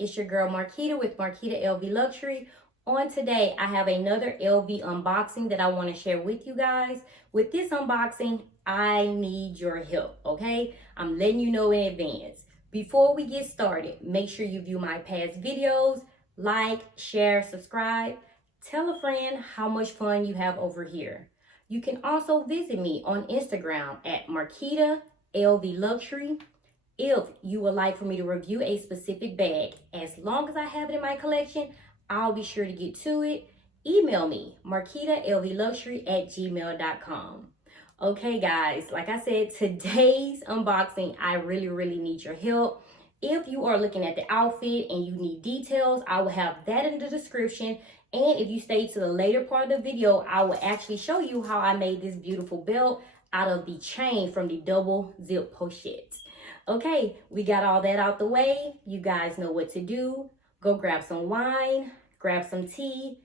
It's your girl Marquita with Marquita LV Luxury. On today, I have another LV unboxing that I want to share with you guys. With this unboxing, I need your help, okay? I'm letting you know in advance. Before we get started, make sure you view my past videos, like, share, subscribe. Tell a friend how much fun you have over here. You can also visit me on Instagram at Marquita LV Luxury. If you would like for me to review a specific bag, as long as I have it in my collection, I'll be sure to get to it. Email me, marquitalvluxury@gmail.com. Okay, guys, like I said, today's unboxing, I really need your help. If you are looking at the outfit and you need details, I will have that in the description. And if you stay to the later part of the video, I will actually show you how I made this beautiful belt out of the chain from the double zip pochette. Okay, we got all that out the way. You guys know what to do. Go grab some wine, grab some tea,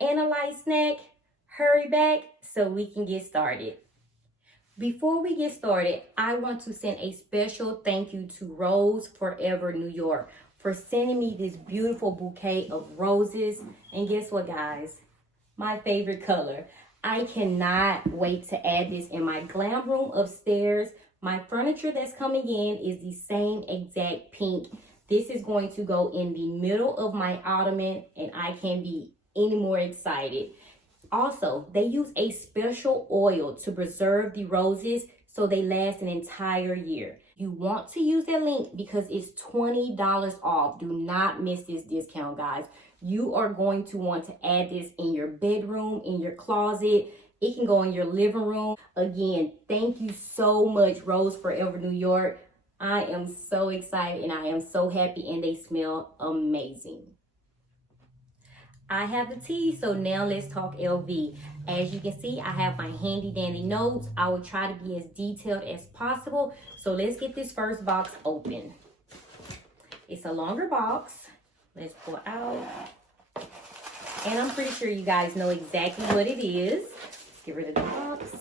and a light snack. Hurry back so we can get started. Before we get started, I want to send a special thank you to Rose Forever New York for sending me this beautiful bouquet of roses. And guess what, guys? My favorite color. I cannot wait to add this in my glam room upstairs. My furniture that's coming in is the same exact pink. This is going to go in the middle of my ottoman, and I can't be any more excited. Also, they use a special oil to preserve the roses so they last an entire year. You want to use that link because it's $20 off. Do not miss this discount, guys. You are going to want to add this in your bedroom, in your closet. It can go in your living room. Again, thank you so much, Rose Forever New York. I am so excited and I am so happy, and they smell amazing. I have the tea, so now let's talk LV. As you can see, I have my handy dandy notes. I will try to be as detailed as possible. So let's get this first box open. It's a longer box. Let's pull it out. And I'm pretty sure you guys know exactly what it is. Let's get rid of the box.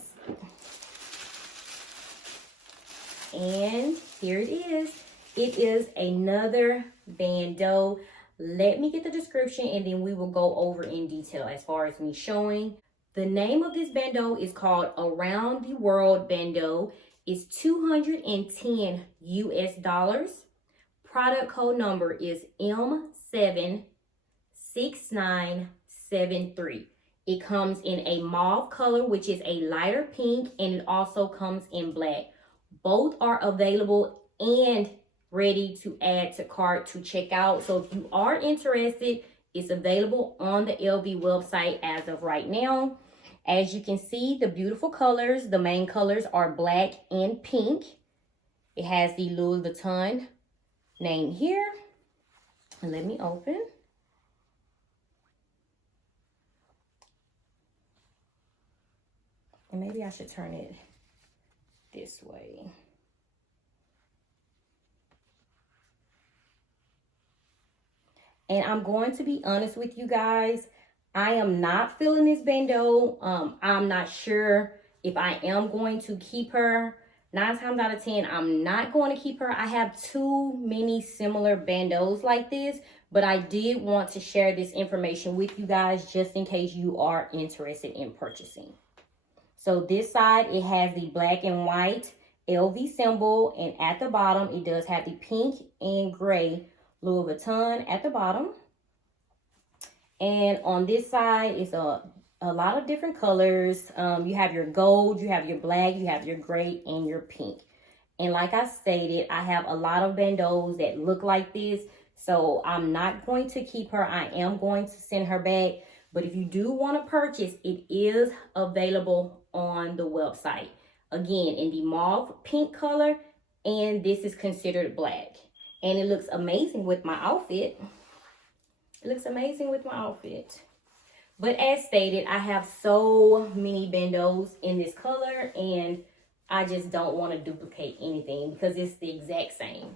And here it is. It is another Bandeau. Let me get the description and then we will go over in detail as far as me showing. The name of this Bandeau is called Around the World Bandeau. It's $210 US. Product code number is M76973. It comes in a mauve color, which is a lighter pink, and it also comes in black. Both are available and ready to add to cart to check out. So if you are interested, it's available on the LV website as of right now. As you can see, the beautiful colors, the main colors are black and pink. It has the Louis Vuitton name here. And let me open. And maybe I should turn it this way. And I'm going to be honest with you guys. I am not feeling this Bandeau. I'm not sure if I am going to keep her. 9 times out of 10, I'm not going to keep her. I have too many similar Bandeaus like this, but I did want to share this information with you guys just in case you are interested in purchasing. So this side, it has the black and white LV symbol, and at the bottom, it does have the pink and gray Louis Vuitton at the bottom. And on this side, it's a lot of different colors. You have your gold, you have your black, you have your gray, and your pink. And like I stated, I have a lot of Bandeaus that look like this. So I'm not going to keep her. I am going to send her back. But if you do want to purchase, it is available on the website. Again, in the mauve pink color, and this is considered black. And it looks amazing with my outfit. It looks amazing with my outfit. But as stated, I have so many Bandeaus in this color, and I just don't want to duplicate anything because it's the exact same.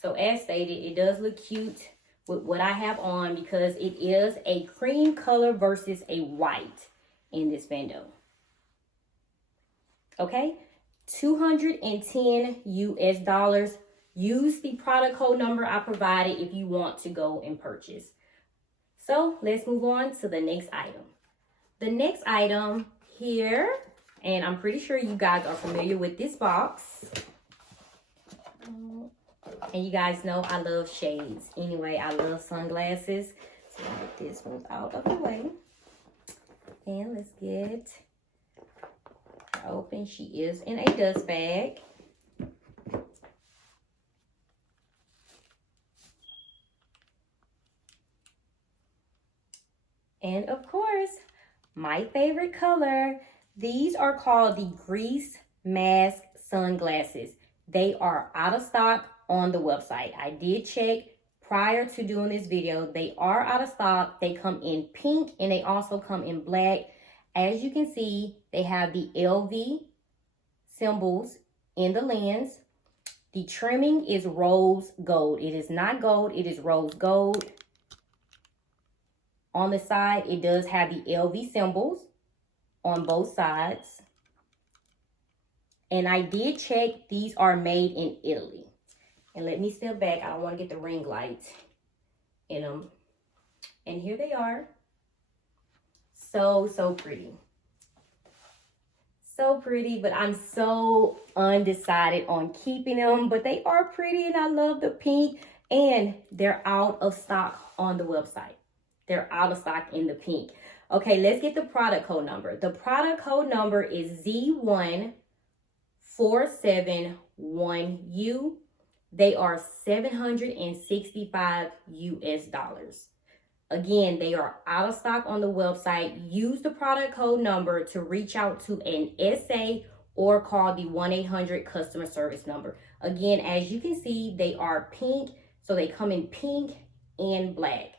So as stated, it does look cute with what I have on because it is a cream color versus a white in this Bandeau. Okay, $210 US. Use the product code number I provided if you want to go and purchase. So let's move on to the next item. The next item here, and I'm pretty sure you guys are familiar with this box. And you guys know I love shades. Anyway, I love sunglasses. So I'll get this one out of the way. And let's get her open. She is in a dust bag. And of course, my favorite color. These are called the Grease Mask Sunglasses. They are out of stock on the website. I did check prior to doing this video. They are out of stock. They come in pink and they also come in black. As you can see, they have the LV symbols in the lens. The trimming is rose gold. It is not gold, it is rose gold. On the side, it does have the LV symbols on both sides. And I did check, these are made in Italy. And let me step back. I don't want to get the ring light in them. And here they are. So pretty. So pretty, but I'm so undecided on keeping them. But they are pretty and I love the pink. And they're out of stock on the website. They're out of stock in the pink. Okay, let's get the product code number. The product code number is Z1471U. They are $765 US. Again, they are out of stock on the website. Use the product code number to reach out to an SA or call the 1-800 customer service number. Again, as you can see, they are pink. So they come in pink and black.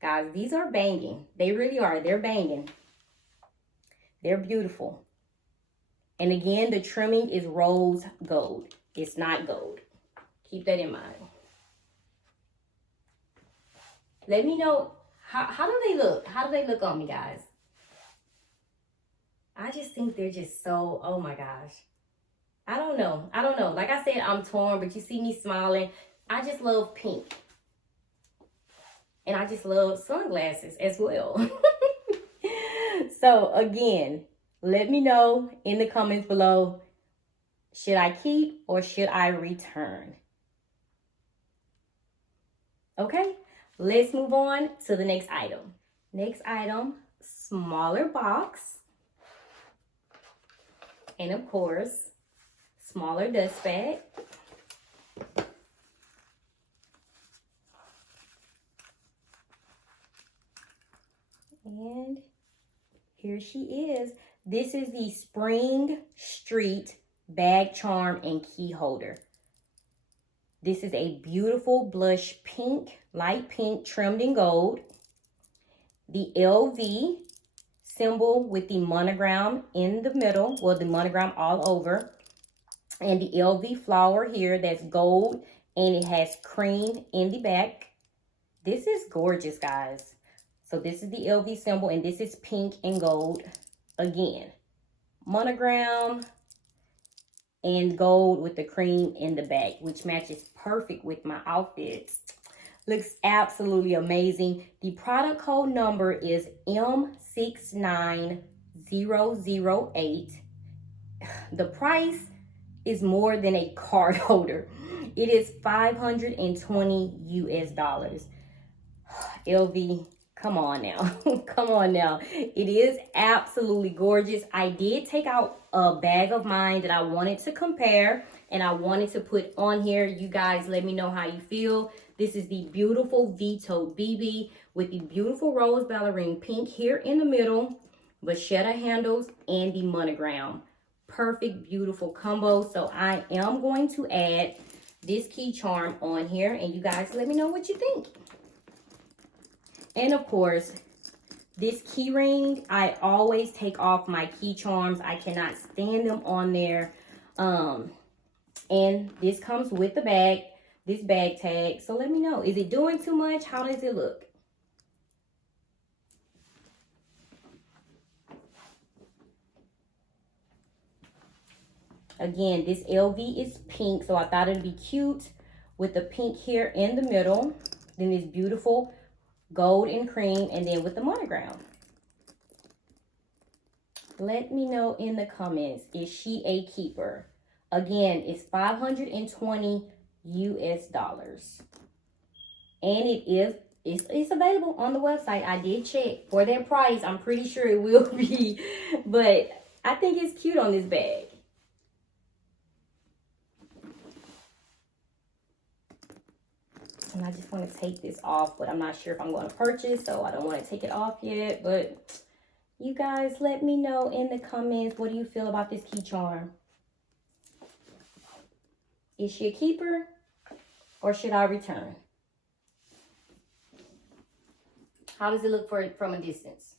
Guys, these are banging. They really are. They're banging. They're beautiful. And again, the trimming is rose gold. It's not gold. Keep that in mind. Let me know, how do they look? How do they look on me, guys? I just think they're just so, oh my gosh. I don't know. Like I said, I'm torn, but you see me smiling. I just love pink. And I just love sunglasses as well. So again, let me know in the comments below, should I keep or should I return? Okay, let's move on to the next item. Next item, smaller box. And of course, smaller dust bag. And here she is. This is the Spring Street bag charm and key holder. This is a beautiful blush pink, light pink, trimmed in gold. The LV symbol with the monogram in the middle, well, the monogram all over. And the LV flower here that's gold and it has cream in the back. This is gorgeous, guys. So this is the LV symbol and this is pink and gold. Again, monogram and gold with the cream in the back, which matches perfect with my outfits. Looks absolutely amazing. The product code number is M69008. The price is more than a card holder. It is $520 US. LV, come on now. Come on now. It is absolutely gorgeous. I did take out a bag of mine that I wanted to compare and I wanted to put on here. You guys let me know how you feel. This is the beautiful V-Tote BB with the beautiful rose ballerine pink here in the middle, vachetta handles, and the monogram. Perfect, beautiful combo. So I am going to add this key charm on here and you guys let me know what you think. And of course, this key ring, I always take off my key charms. I cannot stand them on there. And this comes with the bag, this bag tag. So let me know, is it doing too much? How does it look? Again, this LV is pink, so I thought it'd be cute with the pink here in the middle. Then this beautiful gold and cream, and then with the monogram. Let me know in the comments, is she a keeper? Again, it's $520 US. And it's available on the website. I did check for that price. I'm pretty sure it will be, but I think it's cute on this bag. And I just want to take this off, but I'm not sure if I'm going to purchase, so I don't want to take it off yet. But you guys, let me know in the comments, what do you feel about this key charm? Is she a keeper, or should I return? How does it look from a distance?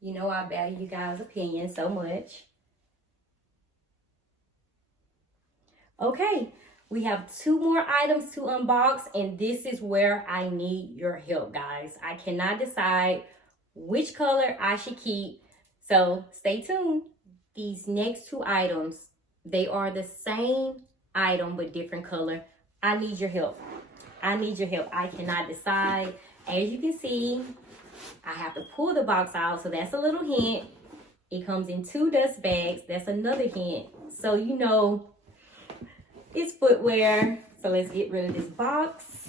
You know I value you guys' opinion so much. Okay, we have 2 more items to unbox, and this is where I need your help, guys. I cannot decide which color I should keep, so stay tuned. These next 2 items, they are the same item but different color. I need your help. I need your help. I cannot decide. As you can see, I have to pull the box out, so that's a little hint. It comes in 2 dust bags. That's another hint. So you know it's footwear. So let's get rid of this box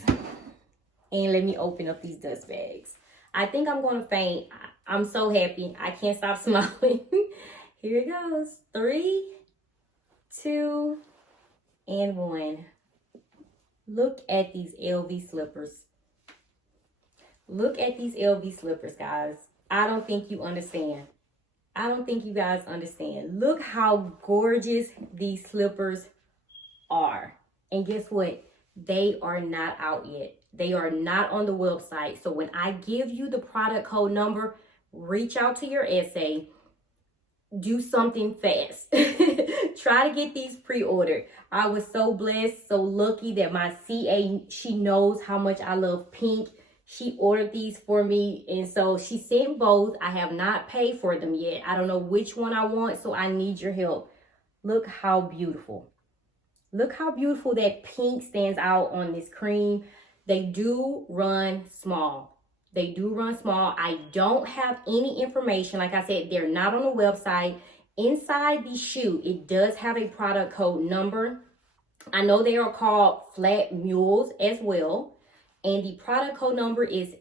and let me open up these dust bags. I think I'm going to faint. I'm so happy. I can't stop smiling. Here it goes. 3, 2, and 1. Look at these LV slippers. Look at these LV slippers, guys. I don't think you understand. I don't think you guys understand. Look how gorgeous these slippers are. And guess what? They are not out yet. They are not on the website. So when I give you the product code number, reach out to your essay. Do something fast. Try to get these pre-ordered. I was so blessed, so lucky that my CA, she knows how much I love pink. She ordered these for me, and so she sent both. I have not paid for them yet. I don't know which one I want, so I need your help. Look how beautiful. Look how beautiful that pink stands out on this cream. They do run small. They do run small. I don't have any information. Like I said, they're not on the website. Inside the shoe, it does have a product code number. I know they are called flat mules as well. And the product code number is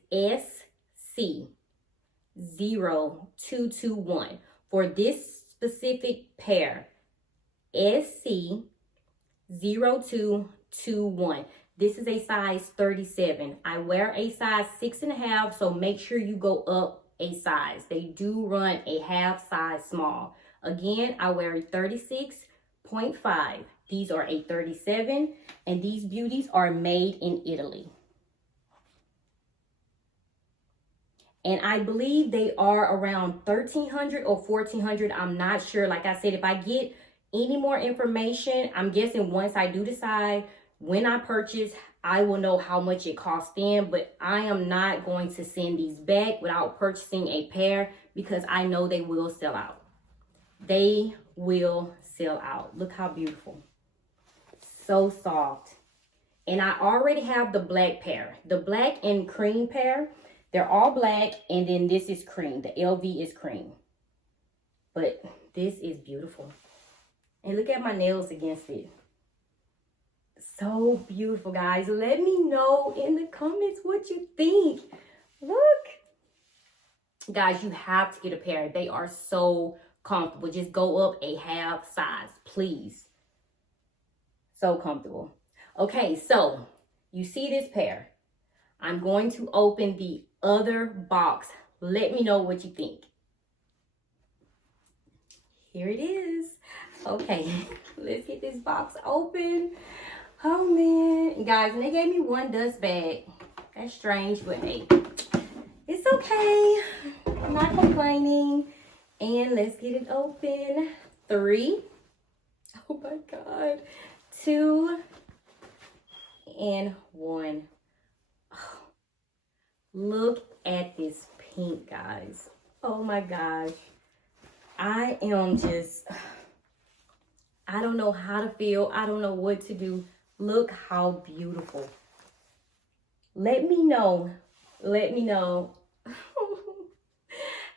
SC0221 for this specific pair. SC0221. This is a size 37. I wear a size 6.5, so make sure you go up a size. They do run a half size small. Again, I wear a 36.5. These are a 37, and these beauties are made in Italy. And I believe they are around 1,300 or 1,400. I'm not sure. Like I said, if I get any more information, I'm guessing once I do decide when I purchase, I will know how much it costs them. But I am not going to send these back without purchasing a pair because I know they will sell out. They will sell out. Look how beautiful. So soft. And I already have the black pair. The black and cream pair. They're all black, and then this is cream. The LV is cream. But this is beautiful. And look at my nails against it. So beautiful, guys. Let me know in the comments what you think. Look. Guys, you have to get a pair. They are so comfortable. Just go up a half size, please. So comfortable. Okay, so you see this pair. I'm going to open the other box. Let me know what you think. Here it is. Okay, let's get this box open. Oh man, guys, and they gave me 1 dust bag. That's strange, but hey, it's okay. I'm not complaining. And let's get it open. 3. Oh my God. 2 and 1. Look at this pink, guys. Oh my gosh. I am just, I don't know how to feel. I don't know what to do. Look how beautiful. Let me know. Let me know.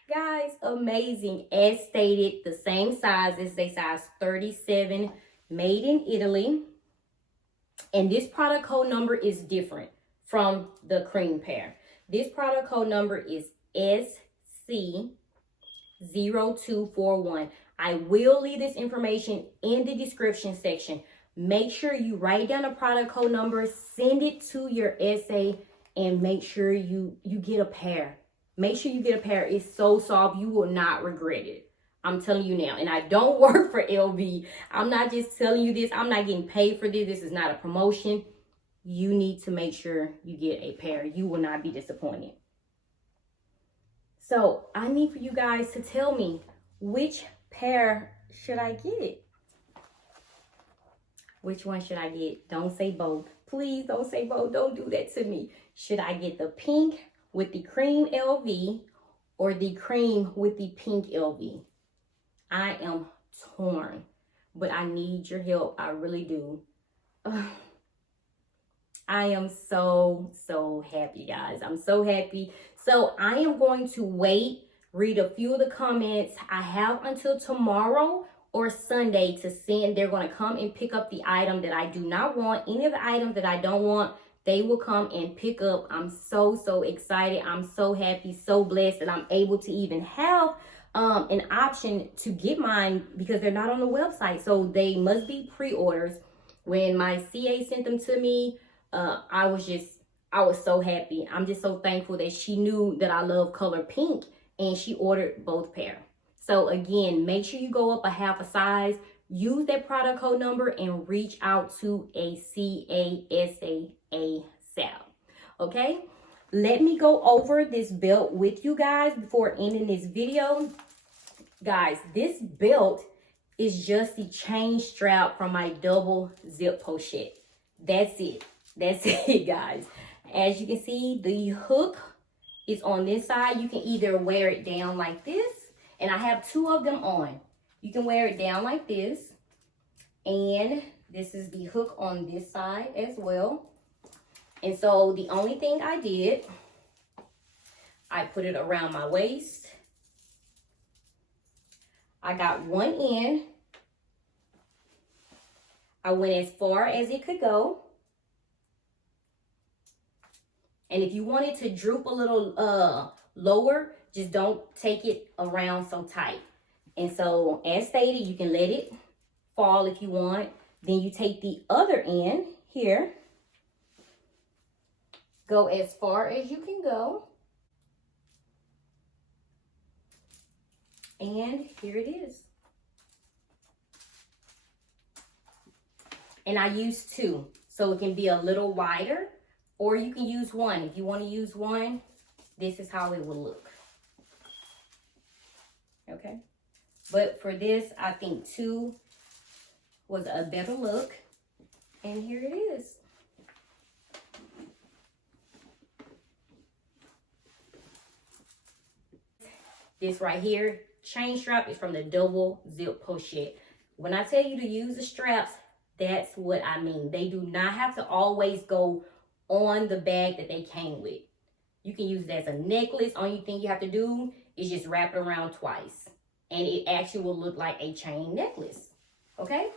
Guys, amazing. As stated, the same sizes. They size 37, made in Italy. And this product code number is different from the cream pair. This product code number is SC0241. I will leave this information in the description section. Make sure you write down a product code number, send it to your SA, and make sure you get a pair. Make sure you get a pair. It's so soft. You will not regret it. I'm telling you now. And I don't work for LV. I'm not just telling you this. I'm not getting paid for this. This is not a promotion. You need to make sure you get a pair. You will not be disappointed. So I need for you guys to tell me, which pair should I get? Which one should I get? Don't say both. Please don't say both. Don't do that to me. Should I get the pink with the cream LV or the cream with the pink LV? I am torn, but I need your help. I really do. I am so happy, guys. I'm so happy. So I am going to read a few of the comments. I have until tomorrow or Sunday to send. They're going to come and pick up the item that I do not want. Any of the items that I don't want, they will come and pick up. I'm so excited. I'm so happy, so blessed that I'm able to even have an option to get mine, because they're not on the website. So they must be pre-orders. When my CA sent them to me, I was so happy. I'm just so thankful that she knew that I love color pink and she ordered both pair. So again, make sure you go up a half a size, use that product code number, and reach out to a CASA ASAP. Okay? Let me go over this belt with you guys before ending this video. Guys, this belt is just the chain strap from my double zip pochette. That's it. That's it, guys. As you can see, the hook is on this side. You can either wear it down like this, and I have two of them on. You can wear it down like this, and this is the hook on this side as well. And so the only thing I did, I put it around my waist. I got one end. I went as far as it could go. And if you want it to droop a little lower, just don't take it around so tight. And so, as stated, you can let it fall if you want. Then you take the other end here. Go as far as you can go. And here it is. And I use two, so it can be a little wider, or you can use one. If you want to use one, this is how it will look. Okay? But for this, I think two was a better look. And here it is. This right here, chain strap, is from the double zip pochette. When I tell you to use the straps, that's what I mean. They do not have to always go on the bag that they came with. You can use it as a necklace. Only thing you have to do is just wrap it around twice, and it actually will look like a chain necklace. Okay?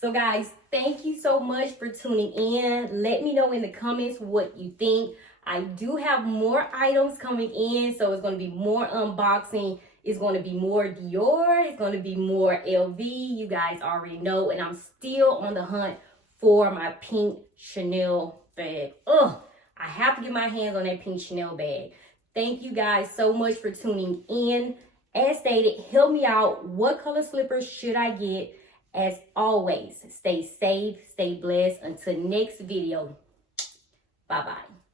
So guys, thank you so much for tuning in. Let me know in the comments what you think. I do have more items coming in, so it's going to be more unboxing. It's going to be more Dior. It's going to be more LV. You guys already know. And I'm still on the hunt for my pink Chanel bag. Ugh, I have to get my hands on that pink Chanel bag. Thank you guys so much for tuning in. As stated, help me out. What color slippers should I get? As always, stay safe, stay blessed. Until next video, bye-bye.